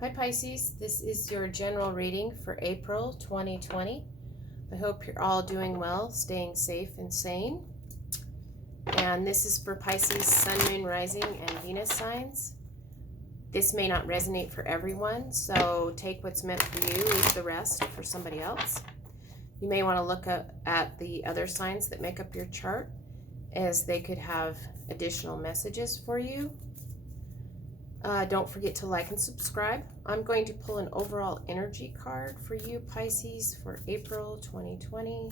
Hi Pisces, this is your general reading for April 2020. I hope you're all doing well, staying safe and sane. And this is for Pisces, Sun, Moon, Rising, and Venus signs. This may not resonate for everyone, so take what's meant for you, leave the rest for somebody else. You may want to look at the other signs that make up your chart, as they could have additional messages for you. Don't forget to like and subscribe. I'm going to pull an overall energy card for you, Pisces, for April 2020.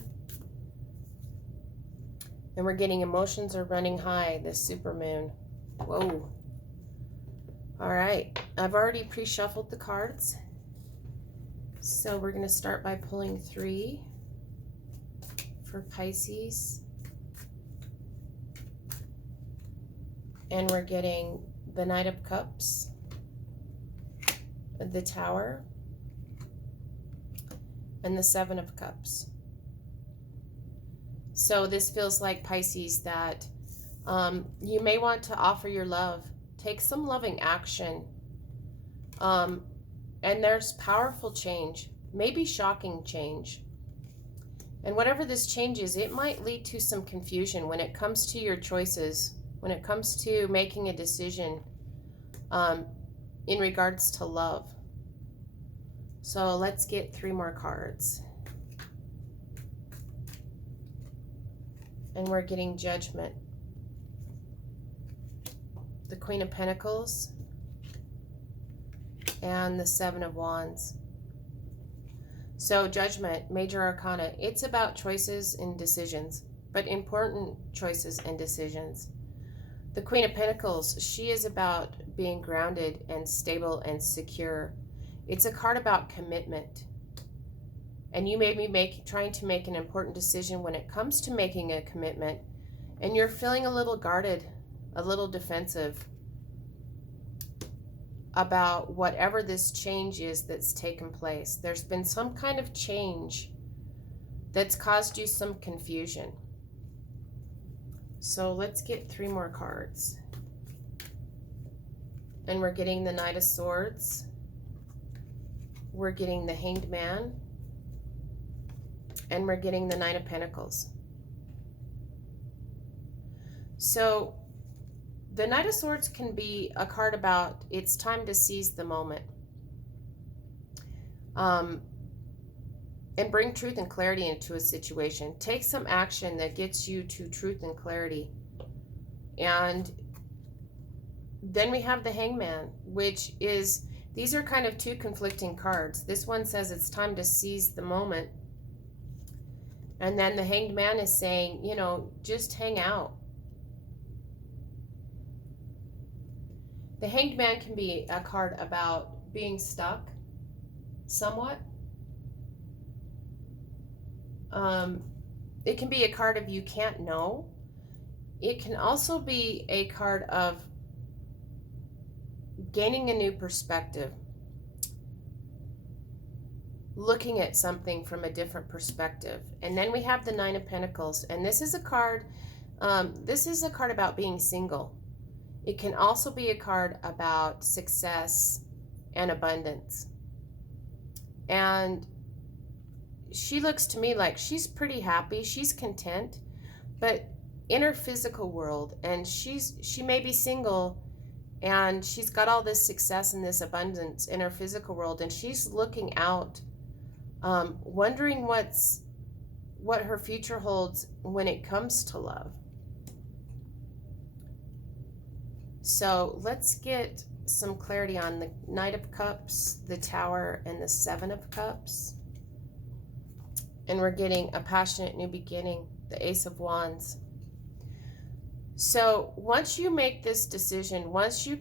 And we're getting emotions are running high, this supermoon. Whoa. All right. I've already pre-shuffled the cards. So we're going to start by pulling 3 for Pisces. And we're getting the Knight of Cups, the Tower, and the 7 of Cups. So this feels like, Pisces, that you may want to offer your love. Take some loving action. And there's powerful change, maybe shocking change. And whatever this change is, it might lead to some confusion when it comes to your choices, when it comes to making a decision in regards to love. So let's get 3 more cards. And we're getting Judgment, the Queen of Pentacles, and the 7 of Wands. So Judgment, Major Arcana, it's about choices and decisions, but important choices and decisions. The Queen of Pentacles, she is about being grounded and stable and secure. It's a card about commitment. And you may be trying to make an important decision when it comes to making a commitment, and you're feeling a little guarded, a little defensive about whatever this change is that's taken place. There's been some kind of change that's caused you some confusion. So let's get 3 more cards. And we're getting the Knight of Swords. We're getting the Hanged Man. And we're getting the Nine of Pentacles. So the Knight of Swords can be a card about it's time to seize the moment. And bring truth and clarity into a situation. Take some action that gets you to truth and clarity. And then we have the Hangman, which is, these are kind of 2 conflicting cards. This one says it's time to seize the moment. And then the Hanged Man is saying, you know, just hang out. The Hanged Man can be a card about being stuck somewhat. It can be a card of you can't know. It can also be a card of gaining a new perspective, looking at something from a different perspective. And then we have the Nine of Pentacles, and this is a card about being single. It can also be a card about success and abundance. And she looks to me like she's pretty happy, she's content, but in her physical world, and she may be single, and she's got all this success and this abundance in her physical world, and she's looking out, wondering what her future holds when it comes to love. So let's get some clarity on the Knight of Cups, the Tower, and the 7 of Cups. And we're getting a passionate new beginning, the Ace of Wands. So once you make this decision, once you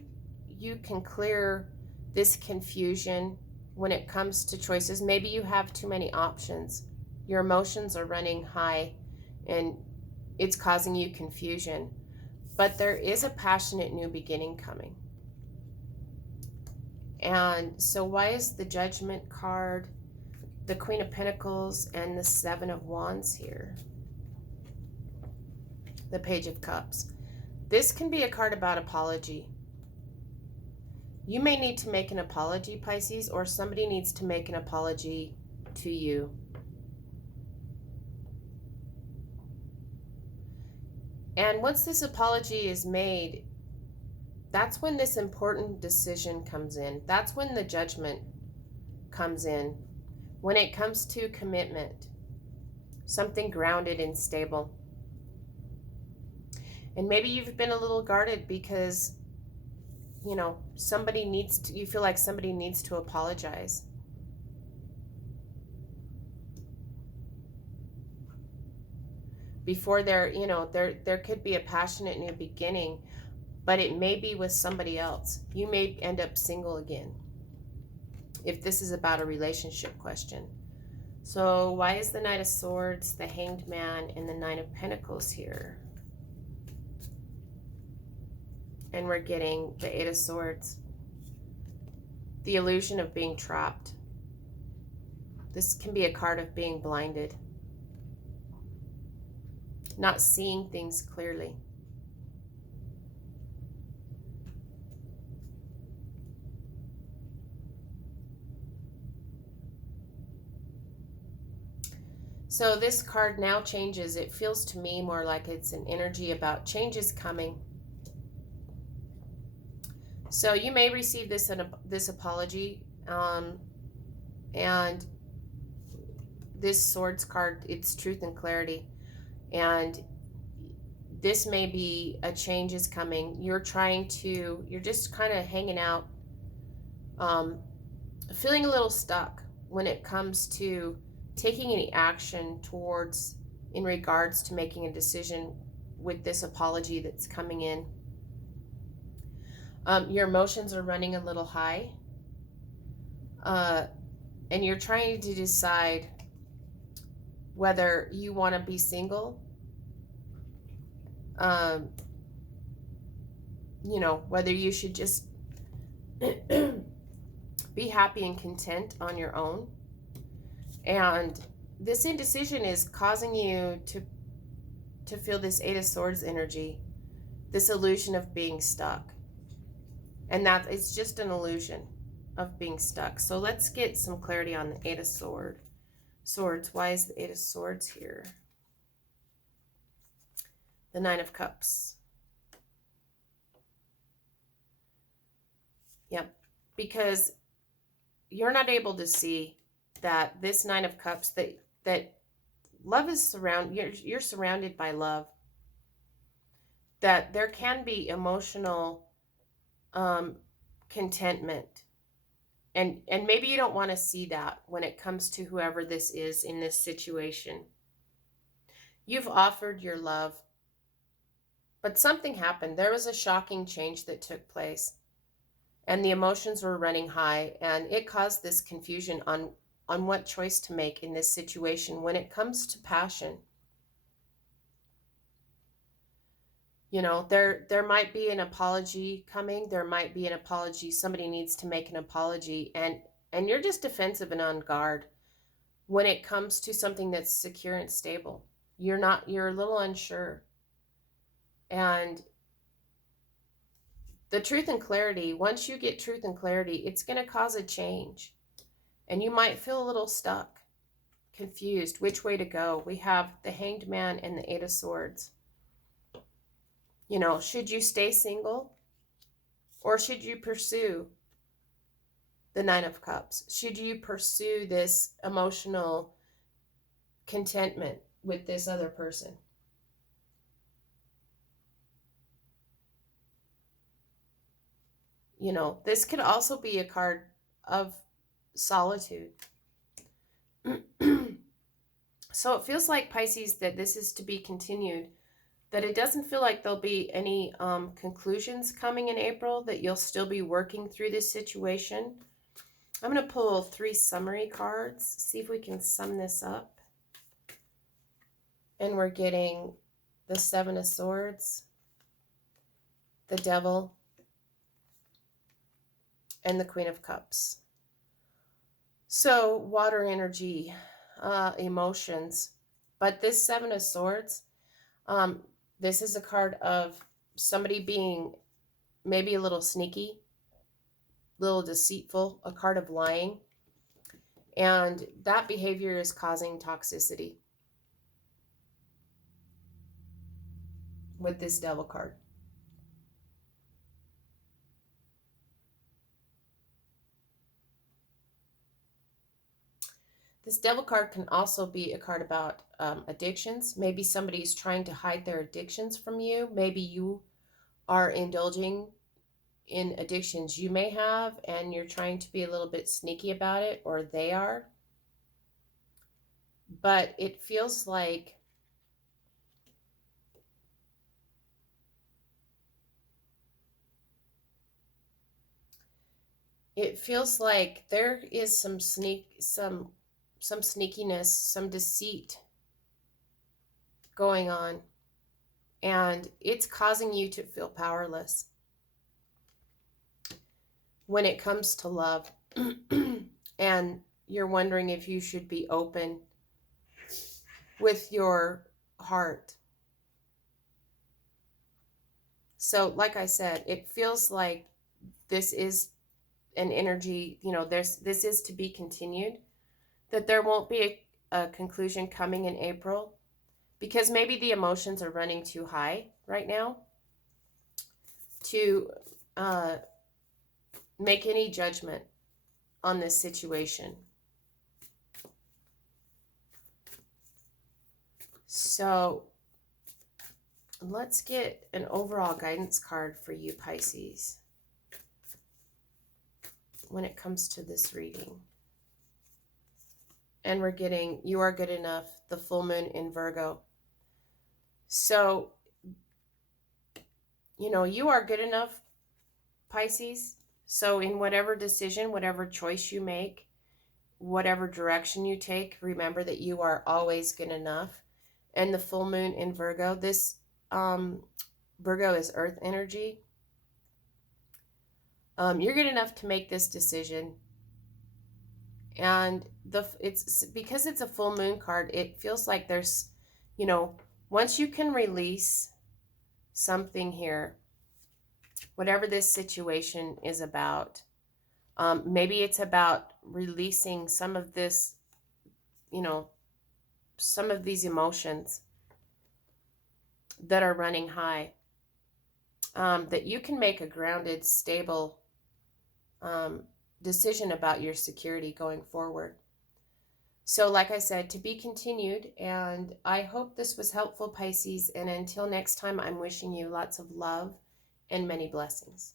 can clear this confusion when it comes to choices, maybe you have too many options. Your emotions are running high and it's causing you confusion. But there is a passionate new beginning coming. And so why is the Judgment card, the Queen of Pentacles, and the 7 of Wands here? The Page of Cups. This can be a card about apology. You may need to make an apology, Pisces, or somebody needs to make an apology to you. And once this apology is made, that's when this important decision comes in. That's when the judgment comes in. When it comes to commitment, something grounded and stable. And maybe you've been a little guarded because, you know, you feel like somebody needs to apologize. Before there could be a passionate new beginning, but it may be with somebody else. You may end up single again if this is about a relationship question. So why is the Knight of Swords, the Hanged Man, and the Nine of Pentacles here? And we're getting the Eight of Swords. The illusion of being trapped. This can be a card of being blinded. Not seeing things clearly. So this card now changes. It feels to me more like it's an energy about changes coming. So you may receive this apology, and this Swords card, it's truth and clarity. And this may be a change is coming. You're just kind of hanging out, feeling a little stuck when it comes to taking any action in regards to making a decision with this apology that's coming in. Your emotions are running a little high, and you're trying to decide whether you want to be single, you know, whether you should just be happy and content on your own. And this indecision is causing you to feel this Eight of Swords energy, this illusion of being stuck. And that it's just an illusion of being stuck. So let's get some clarity on the Eight of Swords. Why is the Eight of Swords here? The Nine of Cups. Yep. Because you're not able to see that this Nine of Cups, that love is you're surrounded by love. That there can be emotional contentment. And maybe you don't want to see that when it comes to whoever this is in this situation. You've offered your love, but something happened. There was a shocking change that took place, and the emotions were running high, and it caused this confusion on what choice to make in this situation when it comes to passion. You know, there might be an apology coming. There might be an apology. Somebody needs to make an apology, and you're just defensive and on guard when it comes to something that's secure and stable. You're a little unsure. And the truth and clarity, once you get truth and clarity, it's going to cause a change. And you might feel a little stuck, confused, which way to go. We have the Hanged Man and the Eight of Swords. You know, should you stay single, or should you pursue the Nine of Cups? Should you pursue this emotional contentment with this other person? You know, this could also be a card of solitude. So it feels like, Pisces, that this is to be continued, that it doesn't feel like there'll be any conclusions coming in April, that you'll still be working through this situation. I'm going to pull 3 summary cards, see if we can sum this up. And we're getting the Seven of Swords, the Devil, and the Queen of Cups. So water energy, emotions. But this Seven of Swords, this is a card of somebody being maybe a little sneaky, little deceitful, a card of lying. And that behavior is causing toxicity with this Devil card. This Devil card can also be a card about addictions. Maybe somebody's trying to hide their addictions from you. Maybe you are indulging in addictions you may have and you're trying to be a little bit sneaky about it, or they are. But it feels like there is some sneakiness, some deceit going on, and it's causing you to feel powerless when it comes to love. And you're wondering if you should be open with your heart. So like I said, it feels like this is an energy, this is to be continued, that there won't be a conclusion coming in April, because maybe the emotions are running too high right now to make any judgment on this situation. So let's get an overall guidance card for you, Pisces, when it comes to this reading. And we're getting You Are Good Enough, the full moon in Virgo. So, you are good enough, Pisces. So in whatever decision, whatever choice you make, whatever direction you take, remember that you are always good enough. And the full moon in Virgo, this Virgo is earth energy. You're good enough to make this decision. And it's because it's a full moon card, it feels like there's, once you can release something here, whatever this situation is about, maybe it's about releasing some of this, some of these emotions that are running high, that you can make a grounded, stable decision about your security going forward. So like I said, to be continued, and I hope this was helpful, Pisces, and until next time, I'm wishing you lots of love and many blessings.